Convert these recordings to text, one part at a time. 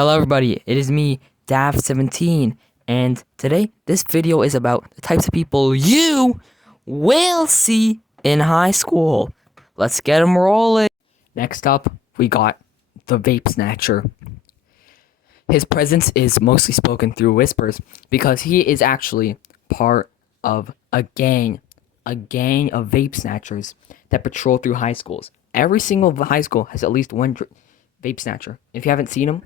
Hello everybody, it is me, Dav17, and today this video is about the types of people you will see in high school. Let's get them rolling. Next up, we got the vape snatcher. His presence is mostly spoken through whispers because he is actually part of a gang of vape snatchers that patrol through high schools. Every single high school has at least one vape snatcher. If you haven't seen him,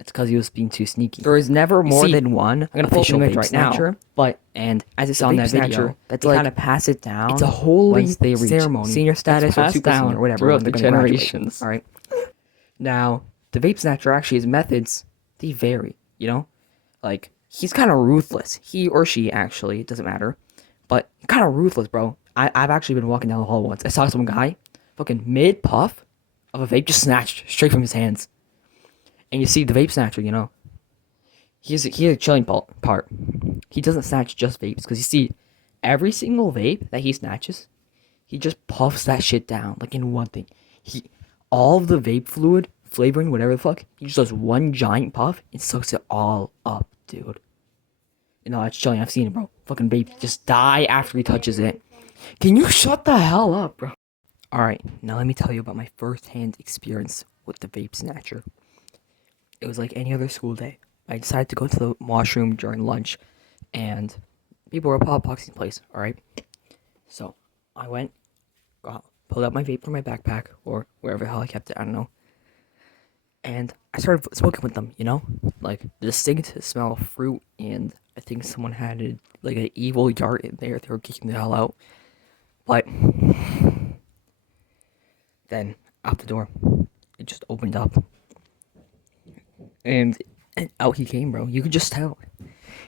it's because he was being too sneaky. There is never more than one official vape right snatcher, now. And as it's on that video, that's like kind of pass it down. It's a holy they reach ceremony, senior status or super senior, or whatever. Throughout the generations. All right. Now the vape snatcher actually, his methods they vary. You know, like he's kind of ruthless. He or she actually, it doesn't matter, but kind of ruthless, bro. I've actually been walking down the hall once. I saw some guy, fucking mid puff of a vape, just snatched straight from his hands. And you see the vape snatcher, you know, he's a chilling part. He doesn't snatch just vapes, because you see, every single vape that he snatches, he just puffs that shit down, like in one thing. All of the vape fluid, flavoring, whatever the fuck, he just does one giant puff and soaks it all up, dude. You know, it's chilling, I've seen it, bro. Fucking vape just die after he touches it. Can you shut the hell up, bro? Alright, now let me tell you about my first-hand experience with the vape snatcher. It was like any other school day. I decided to go to the washroom during lunch, and people were potboxing the place, alright? So, I went, pulled out my vape from my backpack, or wherever the hell I kept it, I don't know. And I started smoking with them, you know? Like, the distinct smell of fruit, and I think someone had, like, an evil yard in there. They were kicking the hell out. But then, out the door, it just opened up. And out he came, bro. You could just tell.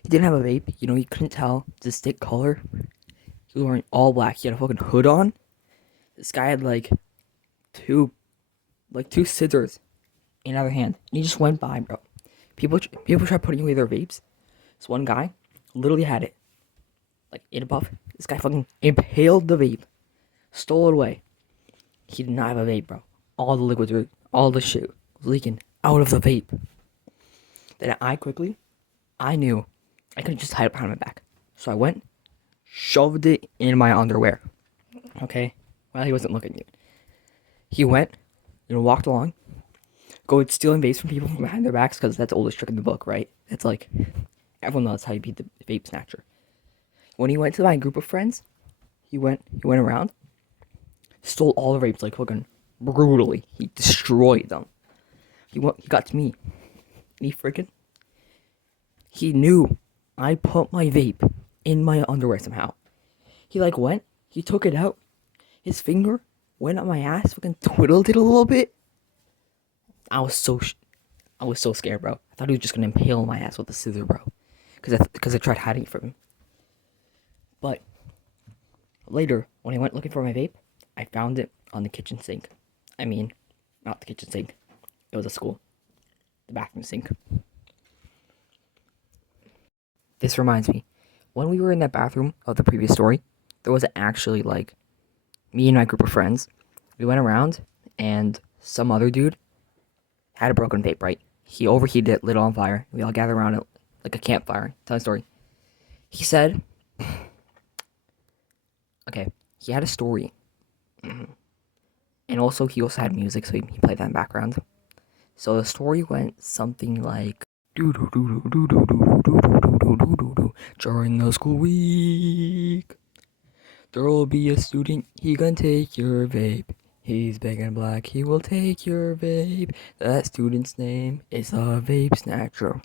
He didn't have a vape. You know, you couldn't tell the stick color. He was wearing all black. He had a fucking hood on. This guy had, like, two scissors in another hand. And he just went by, bro. People try putting away their vapes. This one guy literally had it. Like, in a puff. This guy fucking impaled the vape. Stole it away. He did not have a vape, bro. All the liquids were, all the shit was leaking out of the vape. Then I knew I couldn't just hide it behind my back. So I went, shoved it in my underwear. Okay? Well, he wasn't looking yet. He went, walked along, go stealing vapes from people from behind their backs, because that's the oldest trick in the book, right? It's like, everyone knows how you beat the vape snatcher. When he went to my group of friends, he went around, stole all the vapes, like fucking brutally. He destroyed them. He got to me. And he knew I put my vape in my underwear somehow. He he took it out. His finger went up my ass, fucking twiddled it a little bit. I was so scared, bro. I thought he was just gonna impale my ass with a scissor, bro. Because I tried hiding it from him. But later, when I went looking for my vape, I found it on the kitchen sink. I mean, not the kitchen sink. It was a school. The bathroom sink. This reminds me, when we were in that bathroom of the previous story, there was actually, like, me and my group of friends. We went around, and some other dude had a broken vape, right? He overheated it, lit it on fire. We all gathered around it like a campfire. Tell a story. He said, okay, he had a story. And also, he also had music, so he played that in the background. So the story went something like, during the school week, there will be a student, he gonna take your vape. He's big and black, he will take your vape. That student's name is a vape snatcher.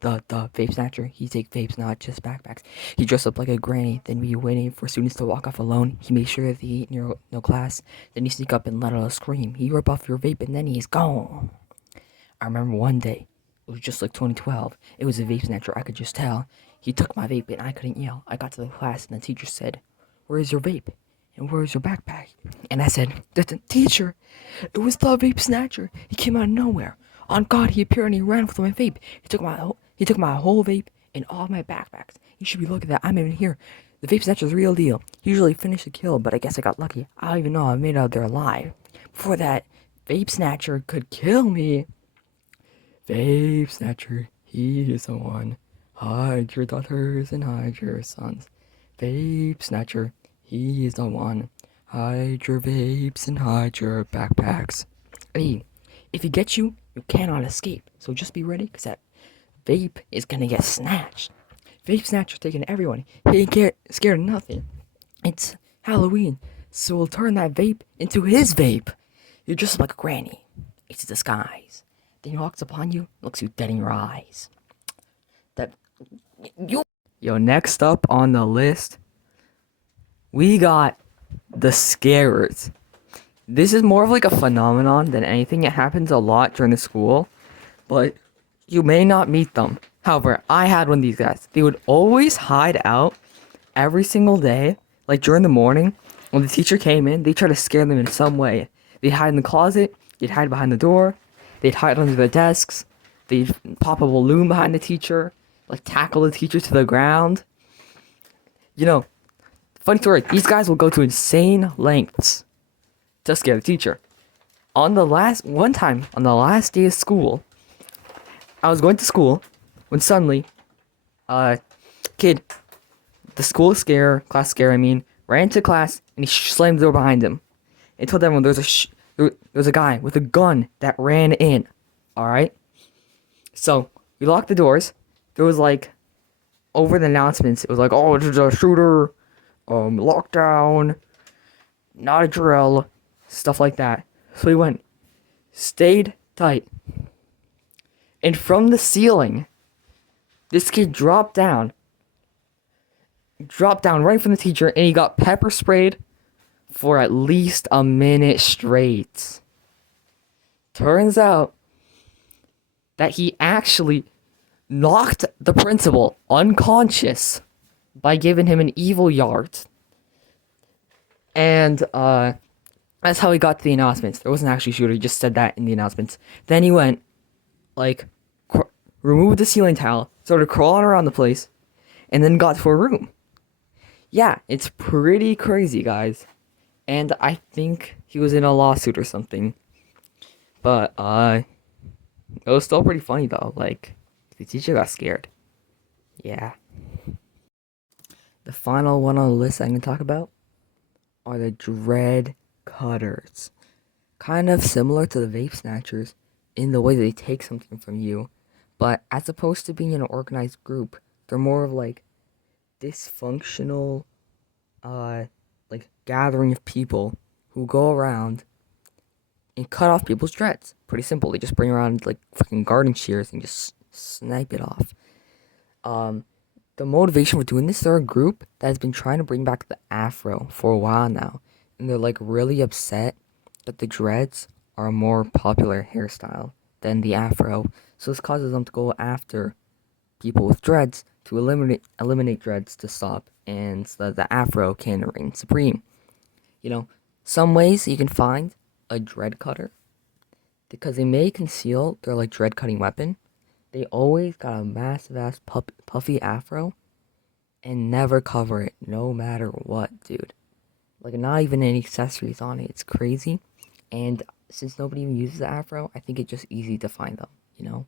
The vape snatcher, he take vapes, not just backpacks. He dressed up like a granny, then be waiting for students to walk off alone. He made sure that they eat in no class. Then you sneak up and let out a scream. He rip off your vape and then he's gone. I remember one day, it was just like 2012. It was a vape snatcher, I could just tell. He took my vape and I couldn't yell. I got to the class and the teacher said, "Where is your vape? And where is your backpack?" And I said, "Teacher, it was the vape snatcher. He came out of nowhere. On God, he appeared and he ran with my vape. He took my whole vape and all of my backpacks. You should be looking at that. I'm even here. The vape snatcher's the real deal. He usually finished the kill, but I guess I got lucky. I don't even know I made it out there alive. Before that vape snatcher could kill me, Vape snatcher, he is the one. Hide your daughters and hide your sons. Vape snatcher, he is the one. Hide your vapes and hide your backpacks. Hey, if he gets you, you cannot escape. So just be ready, because that vape is gonna get snatched. Vape snatcher's taking everyone. He ain't scared of nothing. It's Halloween, so we'll turn that vape into his vape. You're just like a granny. It's a disguise. Then he walks upon you, looks you dead in your eyes. That you. Yo, next up on the list, we got the scarers. This is more of like a phenomenon than anything. It happens a lot during the school, but you may not meet them. However, I had one of these guys. They would always hide out every single day, like during the morning. When the teacher came in, they try to scare them in some way. They'd hide in the closet, they'd hide behind the door, they'd hide under the desks, they'd pop a balloon behind the teacher, like tackle the teacher to the ground. You know, funny story, these guys will go to insane lengths to scare the teacher. One time, on the last day of school, I was going to school when suddenly, kid, the class scare, ran into class and he slammed the door behind him and told everyone there was a guy with a gun that ran in. Alright? So, we locked the doors. There was like, over the announcements, it was like, oh, there's a shooter, lockdown, not a drill, stuff like that. So we went, stayed tight. And from the ceiling, this kid dropped down right from the teacher, and he got pepper sprayed for at least a minute straight. Turns out that he actually knocked the principal unconscious by giving him an evil yard. And that's how he got to the announcements. There wasn't actually a shooter, he just said that in the announcements. Then he went, removed the ceiling tile, started crawling around the place, and then got to a room. Yeah, it's pretty crazy, guys. And I think he was in a lawsuit or something. But, it was still pretty funny, though. Like, the teacher got scared. Yeah. The final one on the list I'm going to talk about are the dread cutters. Kind of similar to the vape snatchers in the way that they take something from you. But as opposed to being in an organized group, they're more of like dysfunctional, gathering of people who go around and cut off people's dreads. Pretty simple. They just bring around like fucking garden shears and just snipe it off. The motivation for doing this, they're a group that has been trying to bring back the afro for a while now, and they're like really upset that the dreads are a more popular hairstyle than the afro. So this causes them to go after people with dreads to eliminate dreads to stop, and so that the afro can reign supreme. You know, some ways you can find a dread cutter, because they may conceal their like dread cutting weapon. They always got a massive ass puffy afro and never cover it, no matter what, dude. Like, not even any accessories on it. It's crazy. And since nobody even uses the afro, I think it's just easy to find them, you know?